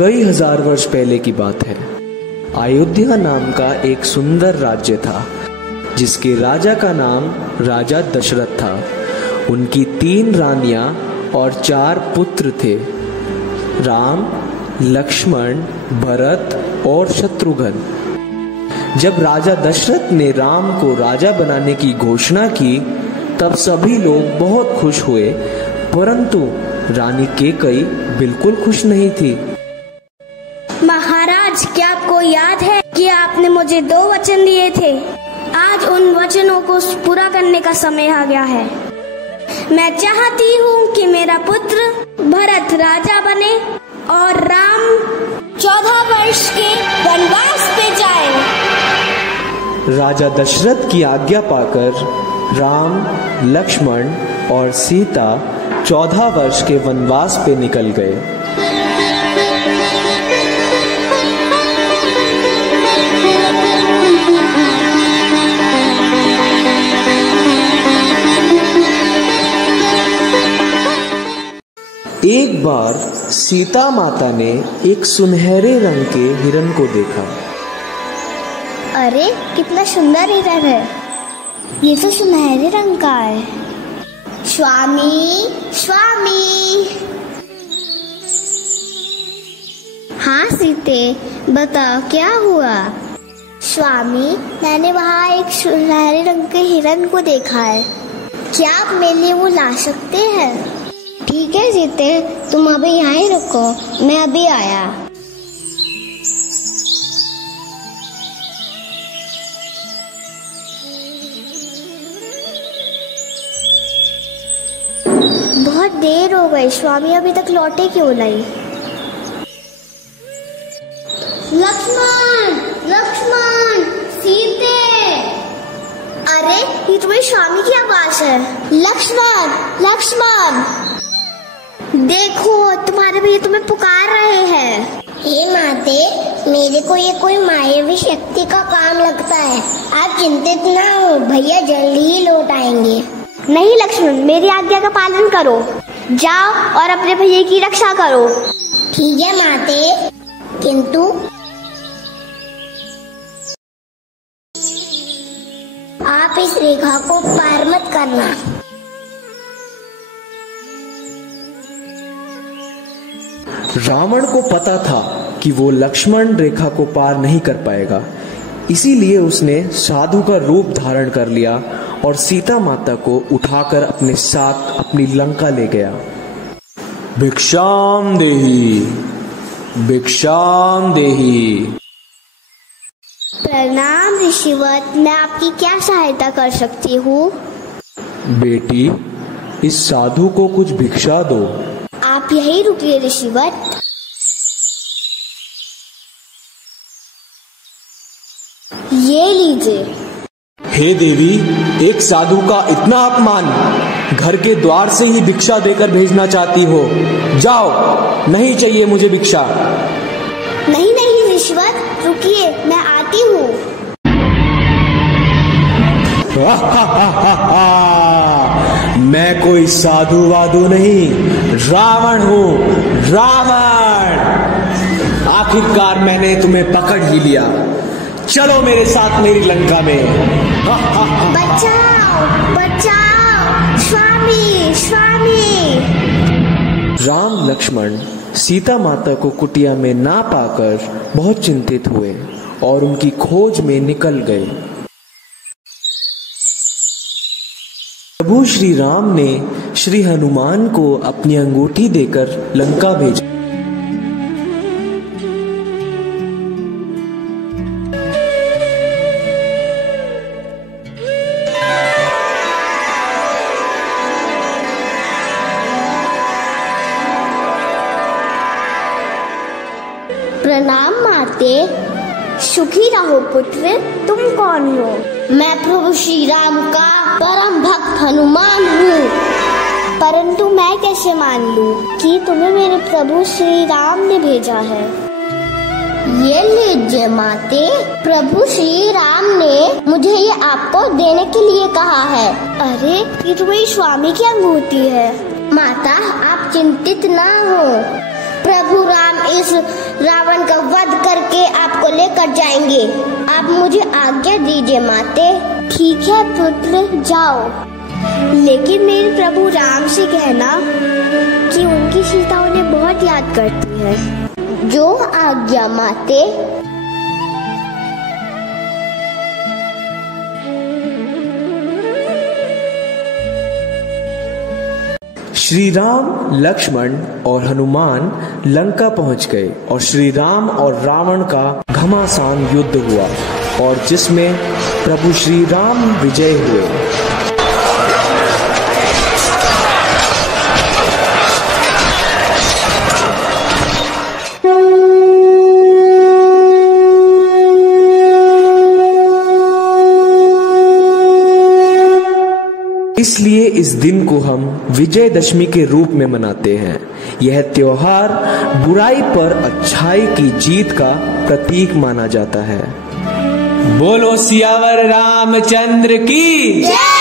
कई हजार वर्ष पहले की बात है। अयोध्या नाम का एक सुंदर राज्य था जिसके राजा का नाम राजा दशरथ था। उनकी 3 रानियां और 4 पुत्र थे, राम, लक्ष्मण, भरत और शत्रुघ्न। जब राजा दशरथ ने राम को राजा बनाने की घोषणा की तब सभी लोग बहुत खुश हुए, परंतु रानी कैकेयी बिल्कुल खुश नहीं थी। महाराज, क्या आपको याद है कि आपने मुझे 2 वचन दिए थे? आज उन वचनों को पूरा करने का समय आ गया है। मैं चाहती हूँ कि मेरा पुत्र भरत राजा बने और राम 14 वर्ष के वनवास पे जाए। राजा दशरथ की आज्ञा पाकर राम, लक्ष्मण और सीता 14 वर्ष के वनवास पे निकल गए। एक बार सीता माता ने एक सुनहरे रंग के हिरण को देखा। अरे, कितना सुंदर हिरण है, ये तो सुनहरे रंग का है। स्वामी, स्वामी। हाँ सीते, बताओ क्या हुआ? स्वामी, मैंने वहाँ एक सुनहरे रंग के हिरण को देखा है, क्या आप मेरे लिए वो ला सकते हैं? ठीक है सीते, तुम अभी यहाँ ही रुको, मैं अभी आया। बहुत देर हो गई, स्वामी अभी तक लौटे क्यों नहीं? लक्ष्मण, लक्ष्मण, सीते। अरे, ये तुम्हारे स्वामी की आवाज है। लक्ष्मण, लक्ष्मण, देखो तुम्हारे भैया तुम्हें पुकार रहे हैं। हे माते, मेरे को ये कोई मायावी शक्ति का काम लगता है। आप चिंतित ना हो, भैया जल्दी ही लौट आएंगे। नहीं लक्ष्मण, मेरी आज्ञा का पालन करो, जाओ और अपने भैया की रक्षा करो। ठीक है माते, किंतु आप इस रेखा को पार मत करना। रावण को पता था कि वो लक्ष्मण रेखा को पार नहीं कर पाएगा, इसीलिए उसने साधु का रूप धारण कर लिया और सीता माता को उठाकर अपने साथ अपनी लंका ले गया। भिक्षाम देहि, भिक्षाम देहि। प्रणाम ऋषिवत, मैं आपकी क्या सहायता कर सकती हूँ? बेटी, इस साधु को कुछ भिक्षा दो। आप यही रुकिए ऋषिवत। ये लीजिए। हे देवी, एक साधु का इतना अपमान, घर के द्वार से ही भिक्षा देकर भेजना चाहती हो? जाओ, नहीं चाहिए मुझे भिक्षा। नहीं नहीं ऋषिवत, रुकिए, मैं आती हूँ। मैं कोई साधु वाधु नहीं, रावण हूँ, रावण। आखिरकार मैंने तुम्हें पकड़ ही लिया, चलो मेरे साथ मेरी लंका में। बचाओ, बचाओ, स्वामी, स्वामी। राम लक्ष्मण सीता माता को कुटिया में ना पाकर बहुत चिंतित हुए और उनकी खोज में निकल गए। प्रभु श्री राम ने श्री हनुमान को अपनी अंगूठी देकर लंका भेजा। प्रणाम माते। सुखी रहो पुत्र, तुम कौन हो? मैं प्रभु श्री राम का परम भक्त हनुमान हूँ। परंतु मैं कैसे मान लूँ कि तुम्हें मेरे प्रभु श्री राम ने भेजा है? ये लीजिए माते, प्रभु श्री राम ने मुझे ये आपको देने के लिए कहा है। अरे, ये तुम्हारी स्वामी की अंगूठी है। माता, आप चिंतित ना हो, प्रभु राम इस रावण का वध करके आपको लेकर जाएंगे। आप मुझे आज्ञा दीजिए माते। ठीक है पुत्र, जाओ, लेकिन मेरे प्रभु राम से कहना कि उनकी सीता उन्हें बहुत याद करती है। जो आज्ञा माते। श्री राम, लक्ष्मण और हनुमान लंका पहुंच गए और श्री राम और रावण का घमासान युद्ध हुआ और जिसमें प्रभु श्री राम विजय हुए। इसलिए इस दिन को हम विजयदशमी के रूप में मनाते हैं। यह त्योहार बुराई पर अच्छाई की जीत का प्रतीक माना जाता है। बोलो सियावर रामचंद्र की जय।